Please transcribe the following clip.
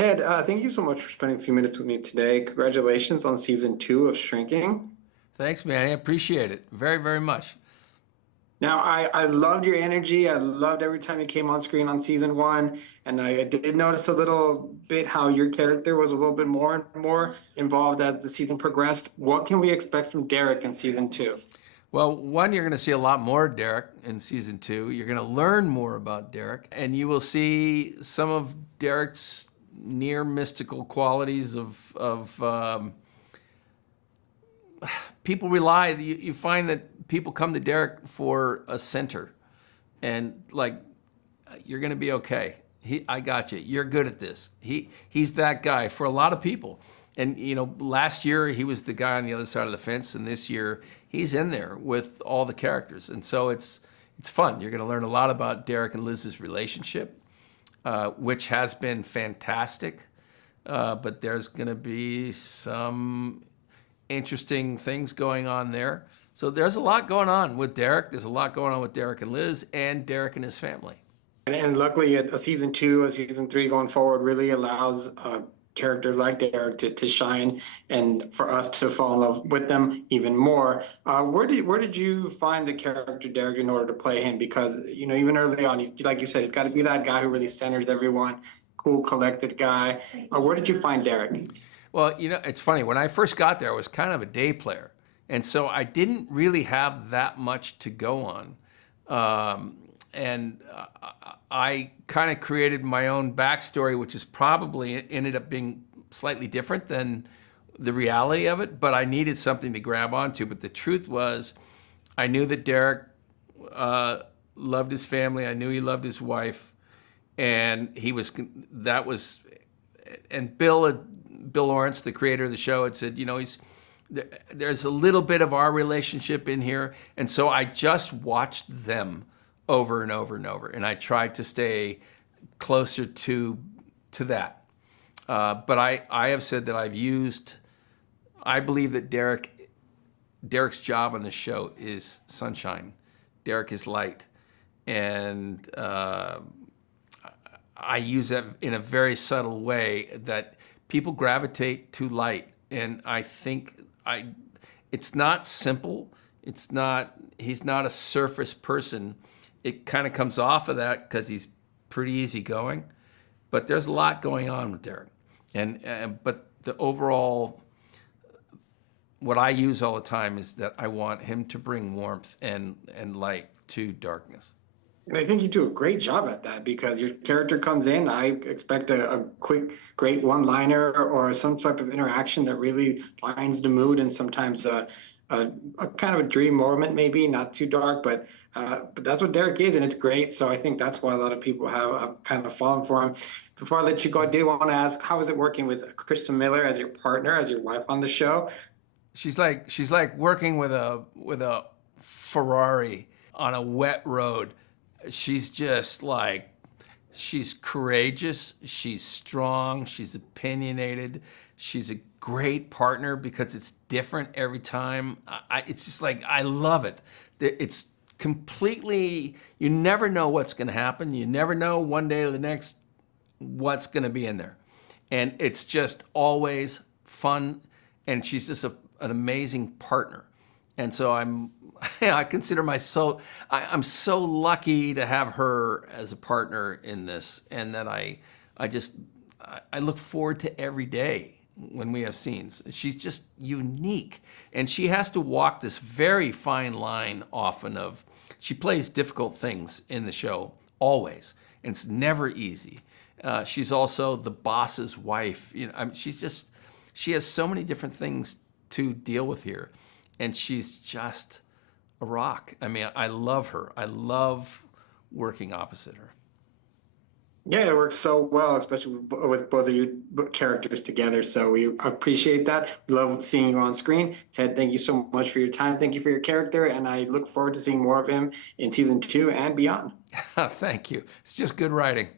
Ted, thank you so much for spending a few minutes with me today. Congratulations on season two of Shrinking. Thanks, Manny. I appreciate it very, very much. Now, I loved your energy. I loved every time you came on screen on season one. And I did notice a little bit how your character was a little bit more and more involved as the season progressed. What can we expect from Derek in season two? Well, one, you're going to see a lot more of Derek in season two. You're going to learn more about Derek, and you will see some of Derek's near mystical qualities of people rely. You find that people come to Derek for a center, and like, you're going to be okay. I got you. You're good at this. He's that guy for a lot of people. And last year he was the guy on the other side of the fence, and this year he's in there with all the characters, and so it's fun. You're going to learn a lot about Derek and Liz's relationship, which has been fantastic. But there's going to be some interesting things going on there. So there's a lot going on with Derek. There's a lot going on with Derek and Liz, and Derek and his family. And luckily, a season two, a season three going forward really allows characters like Derek to shine and for us to fall in love with them even more. Where did you find the character Derek in order to play him? Because even early on, like you said, it's got to be that guy who really centers everyone, cool, collected guy. Where did you find Derek? Well, it's funny. When I first got there, I was kind of a day player, and so I didn't really have that much to go on. And I kind of created my own backstory, which is probably ended up being slightly different than the reality of it, but I needed something to grab onto. But the truth was, I knew that Derek loved his family. I knew he loved his wife, and and Bill Lawrence, the creator of the show, had said, there's a little bit of our relationship in here. And so I just watched them over and over and over, and I tried to stay closer to that. But I have said that I believe that Derek's job on the show is sunshine. Derek is light, and I use that in a very subtle way that people gravitate to light, and I think it's not simple. He's not a surface person. It kind of comes off of that because he's pretty easygoing, but there's a lot going on with Derek. But the overall, what I use all the time is that I want him to bring warmth and light to darkness. And I think you do a great job at that because your character comes in. I expect a quick, great one-liner or some type of interaction that really lightens the mood, and sometimes a kind of a dream moment, maybe not too dark, but that's what Derek is, and it's great. So I think that's why a lot of people have kind of fallen for him. Before I let you go, I did want to ask, how is it working with Christa Miller as your partner, as your wife on the show? She's like working with a Ferrari on a wet road. She's just like, she's courageous, she's strong, she's opinionated, she's a great partner because it's different every time. It's just like, I love it. It's completely, you never know what's going to happen. You never know one day or the next what's going to be in there. And it's just always fun, and she's just an amazing partner. And so I consider myself, I'm so lucky to have her as a partner in this, and that I look forward to every day when we have scenes. She's just unique, and she has to walk this very fine line often of, she plays difficult things in the show, always, and it's never easy. She's also the boss's wife. She has so many different things to deal with here, and she's just a rock. I mean, I love her. I love working opposite her. Yeah, it works so well, especially with both of your characters together. So we appreciate that. We love seeing you on screen. Ted, thank you so much for your time. Thank you for your character, and I look forward to seeing more of him in season two and beyond. Thank you. It's just good writing.